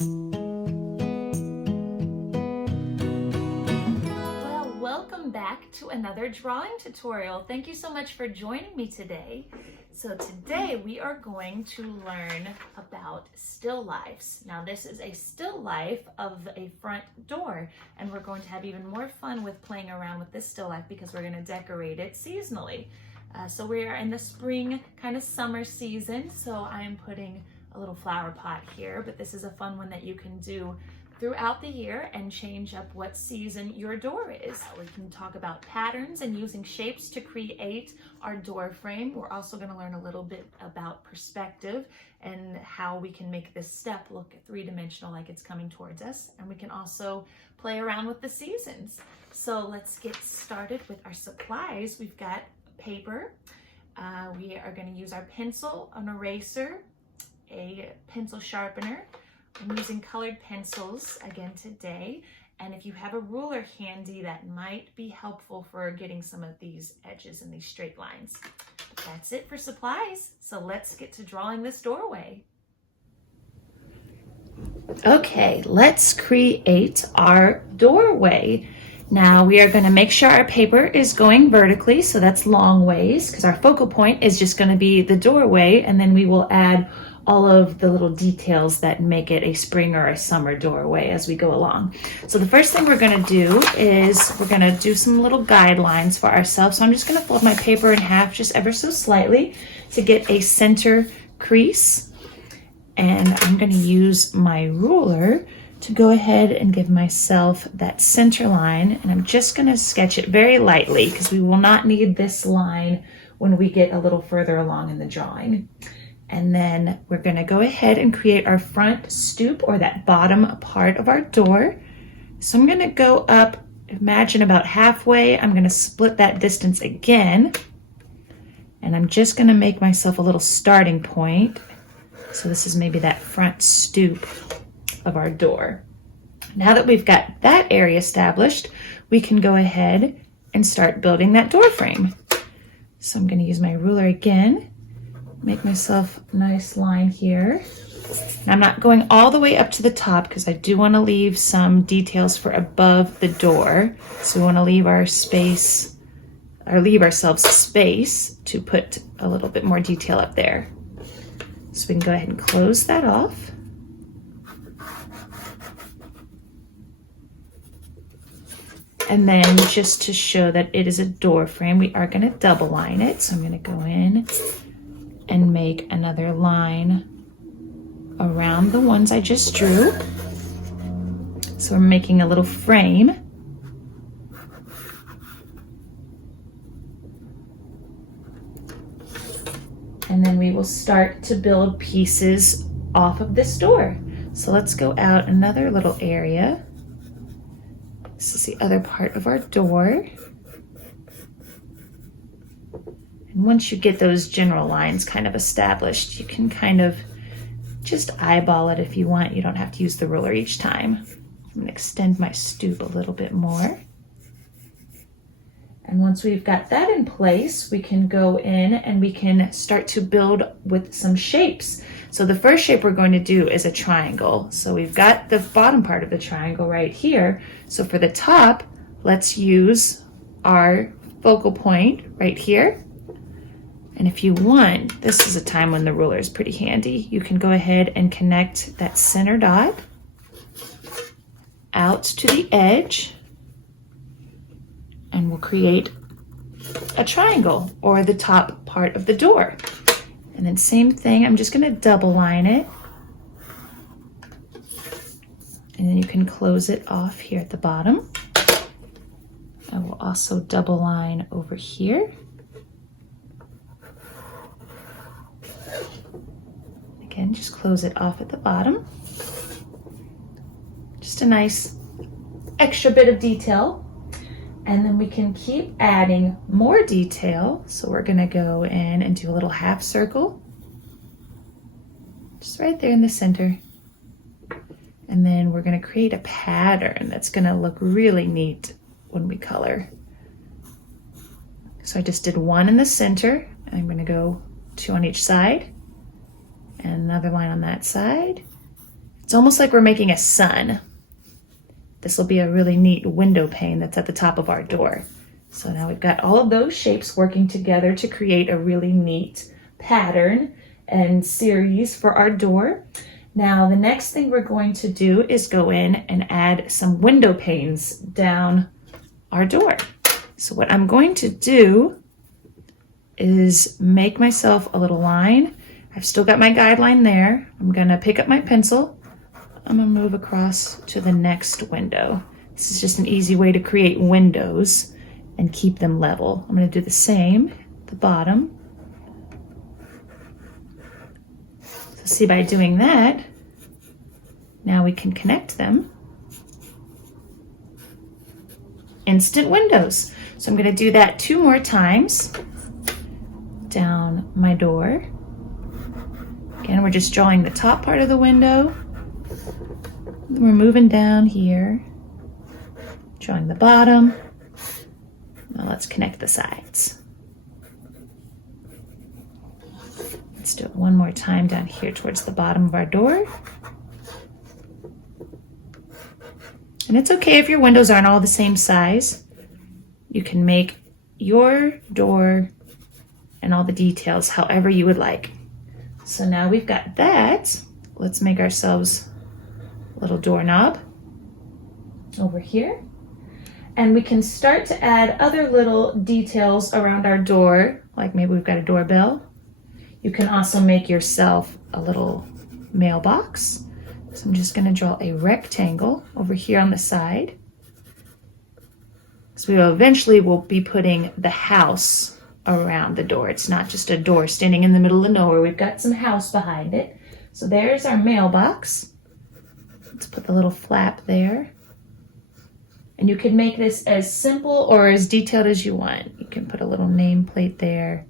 Well, welcome back to another drawing tutorial. Thank you so much for joining me today. So today we are going to learn about still lifes. Now this is a still life of a front door, and we're going to have even more fun with playing around with this still life because we're going to decorate it seasonally. So we are in the spring, kind of summer season, so I am putting a little flower pot here, but this is a fun one that you can do throughout the year and change up what season your door is. We can talk about patterns and using shapes to create our door frame. We're also going to learn a little bit about perspective and how we can make this step look three-dimensional like it's coming towards us. And we can also play around with the seasons. So let's get started with our supplies. We've got paper. We are going to use our pencil, an eraser, a pencil sharpener. I'm using colored pencils again today, and if you have a ruler handy, that might be helpful for getting some of these edges and these straight lines. But that's it for supplies, so let's get to drawing this doorway. Okay, let's create our doorway. Now we are going to make sure our paper is going vertically, so that's long ways, because our focal point is just going to be the doorway, and then we will add all of the little details that make it a spring or a summer doorway as we go along. So the first thing we're going to do is we're going to do some little guidelines for ourselves. So I'm just going to fold my paper in half just ever so slightly to get a center crease. And I'm going to use my ruler to go ahead and give myself that center line. And I'm just going to sketch it very lightly because we will not need this line when we get a little further along in the drawing. And then we're going to go ahead and create our front stoop, or that bottom part of our door. So I'm going to go up, imagine about halfway. I'm going to split that distance again. And I'm just going to make myself a little starting point. So this is maybe that front stoop of our door. Now that we've got that area established, we can go ahead and start building that door frame. So I'm going to use my ruler again. Make myself a nice line here. Now, I'm not going all the way up to the top because I do want to leave some details for above the door. So we want to leave our space, or leave ourselves space to put a little bit more detail up there. So we can go ahead and close that off. And then just to show that it is a door frame, we are going to double line it. So I'm going to go in and make another line around the ones I just drew. So we're making a little frame. And then we will start to build pieces off of this door. So let's go out another little area. This is the other part of our door. And once you get those general lines kind of established, you can kind of just eyeball it if you want. You don't have to use the ruler each time. I'm going to extend my stoop a little bit more. And once we've got that in place, we can go in and we can start to build with some shapes. So the first shape we're going to do is a triangle. So we've got the bottom part of the triangle right here. So for the top, let's use our focal point right here. And if you want, this is a time when the ruler is pretty handy. You can go ahead and connect that center dot out to the edge, and we'll create a triangle, or the top part of the door. And then same thing, I'm just going to double line it. And then you can close it off here at the bottom. I will also double line over here. Again, just close it off at the bottom. Just a nice extra bit of detail. And then we can keep adding more detail. So we're gonna go in and do a little half circle. Just right there in the center. And then we're gonna create a pattern that's gonna look really neat when we color. So I just did one in the center. I'm gonna go two on each side. And another line on that side. It's almost like we're making a sun. This will be a really neat window pane that's at the top of our door. So now we've got all of those shapes working together to create a really neat pattern and series for our door. Now the next thing we're going to do is go in and add some window panes down our door. So what I'm going to do is make myself a little line. I've still got my guideline there. I'm gonna pick up my pencil. I'm gonna move across to the next window. This is just an easy way to create windows and keep them level. I'm gonna do the same at the bottom. So see, by doing that, now we can connect them. Instant windows. So I'm going to do that 2 more times down my door. Again, we're just drawing the top part of the window. We're moving down here, drawing the bottom. Now let's connect the sides. Let's do it one more time down here towards the bottom of our door. And it's okay if your windows aren't all the same size. You can make your door and all the details however you would like. So now we've got that. Let's make ourselves a little doorknob over here. And we can start to add other little details around our door, like maybe we've got a doorbell. You can also make yourself a little mailbox. So I'm just going to draw a rectangle over here on the side. So we eventually will be putting the house around the door. It's not just a door standing in the middle of nowhere. We've got some house behind it. So there's our mailbox. Let's put the little flap there. And you can make this as simple or as detailed as you want. You can put a little nameplate there.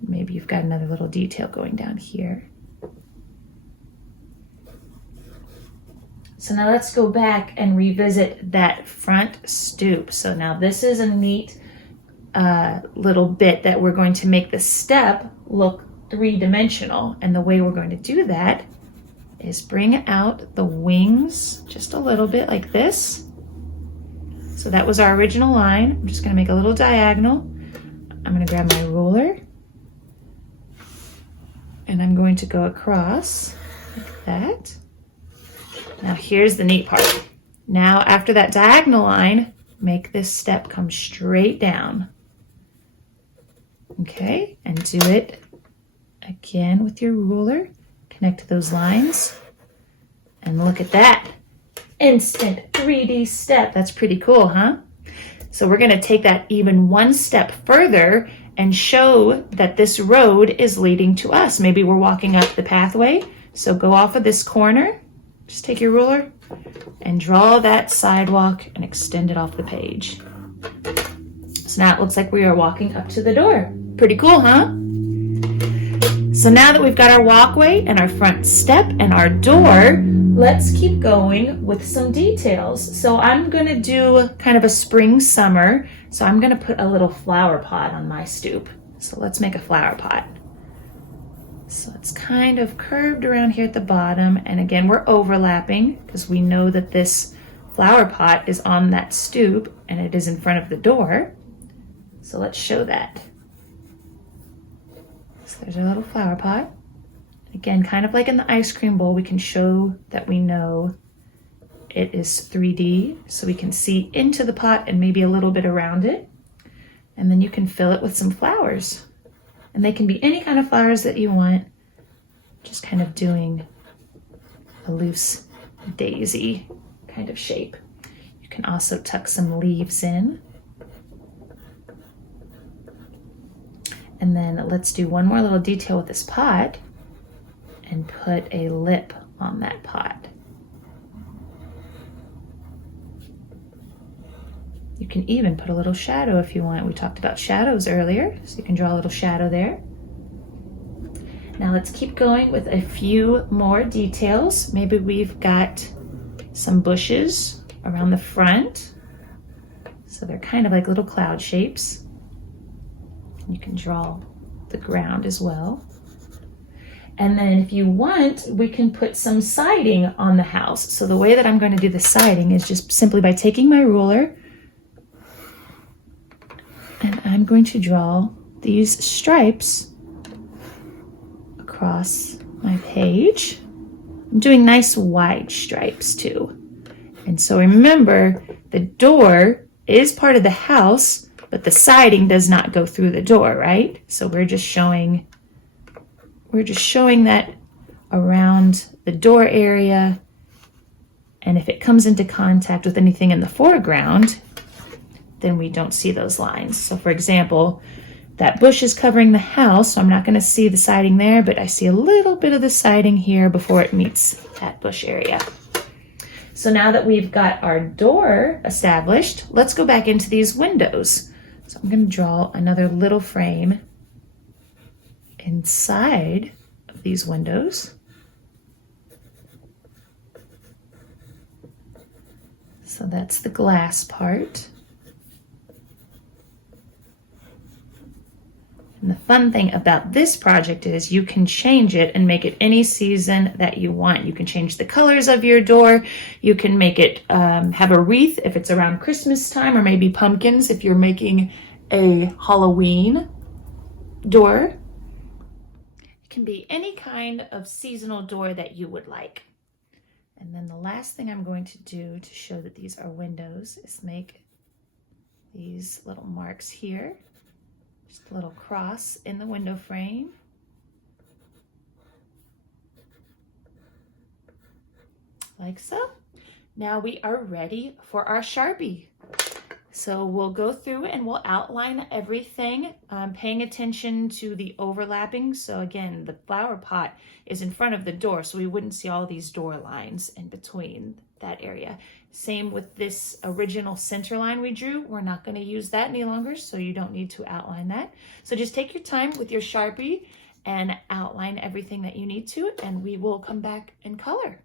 Maybe you've got another little detail going down here. So now let's go back and revisit that front stoop. So now this is a neat little bit that we're going to make the step look 3-dimensional. And the way we're going to do that is bring out the wings just a little bit like this. So that was our original line. I'm just going to make a little diagonal. I'm going to grab my ruler and I'm going to go across like that. Now here's the neat part. Now after that diagonal line, make this step come straight down. Okay, and do it again with your ruler. Connect those lines. And look at that. Instant 3D step. That's pretty cool, huh? So we're going to take that even one step further and show that this road is leading to us. Maybe we're walking up the pathway. So go off of this corner. Just take your ruler and draw that sidewalk and extend it off the page. So now it looks like we are walking up to the door. Pretty cool, huh? So now that we've got our walkway and our front step and our door, let's keep going with some details. So I'm going to do kind of a spring summer. So I'm going to put a little flower pot on my stoop. So let's make a flower pot. So it's kind of curved around here at the bottom. And again, we're overlapping because we know that this flower pot is on that stoop and it is in front of the door. So let's show that. So there's our little flower pot. Again, kind of like in the ice cream bowl, we can show that we know it is 3D. So we can see into the pot and maybe a little bit around it. And then you can fill it with some flowers. And they can be any kind of flowers that you want. Just kind of doing a loose daisy kind of shape. You can also tuck some leaves in. And then let's do one more little detail with this pot and put a lip on that pot. You can even put a little shadow if you want. We talked about shadows earlier, so you can draw a little shadow there. Now let's keep going with a few more details. Maybe we've got some bushes around the front. So they're kind of like little cloud shapes. You can draw the ground as well. And then if you want, we can put some siding on the house. So the way that I'm going to do the siding is just simply by taking my ruler, and I'm going to draw these stripes across my page. I'm doing nice wide stripes too. And so remember, the door is part of the house, but the siding does not go through the door, right? So we're just showing that around the door area. And if it comes into contact with anything in the foreground, then we don't see those lines. So for example, that bush is covering the house, so I'm not going to see the siding there, but I see a little bit of the siding here before it meets that bush area. So now that we've got our door established, let's go back into these windows. So I'm going to draw another little frame inside of these windows. So that's the glass part. And the fun thing about this project is you can change it and make it any season that you want. You can change the colors of your door. You can make it have a wreath if it's around Christmas time, or maybe pumpkins if you're making a Halloween door. It can be any kind of seasonal door that you would like. And then the last thing I'm going to do to show that these are windows is make these little marks here. Just a little cross in the window frame. Like so. Now we are ready for our Sharpie. So we'll go through and we'll outline everything, paying attention to the overlapping. So again, the flower pot is in front of the door, so we wouldn't see all these door lines in between that area. Same with this original center line we drew. We're not going to use that any longer, so you don't need to outline that. So just take your time with your Sharpie and outline everything that you need to, and we will come back and color.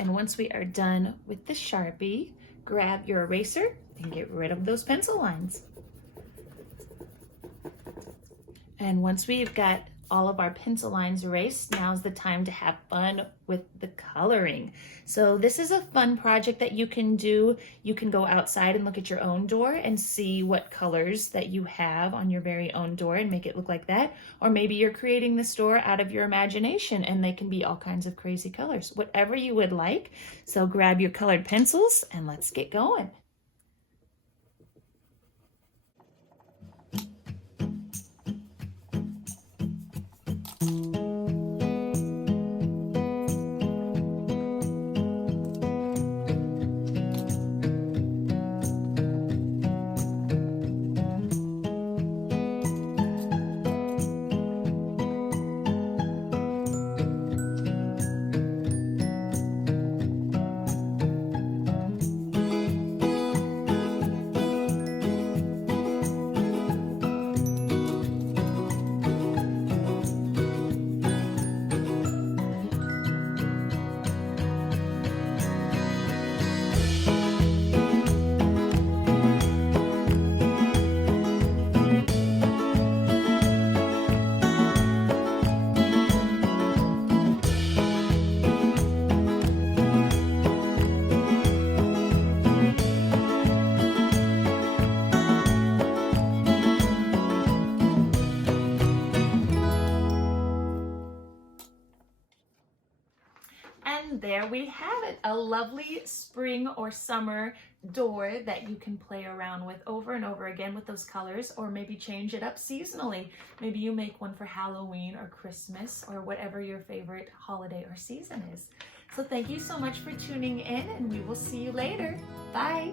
And once we are done with the Sharpie, grab your eraser and get rid of those pencil lines. And once we've got all of our pencil lines erased, now's the time to have fun with the coloring. So this is a fun project that you can do. You can go outside and look at your own door and see what colors that you have on your very own door and make it look like that. Or maybe you're creating this door out of your imagination and they can be all kinds of crazy colors, whatever you would like. So grab your colored pencils and let's get going. And there we have it, a lovely spring or summer door that you can play around with over and over again with those colors, or maybe change it up seasonally. Maybe you make one for Halloween or Christmas or whatever your favorite holiday or season is. So thank you so much for tuning in, and we will see you later. Bye.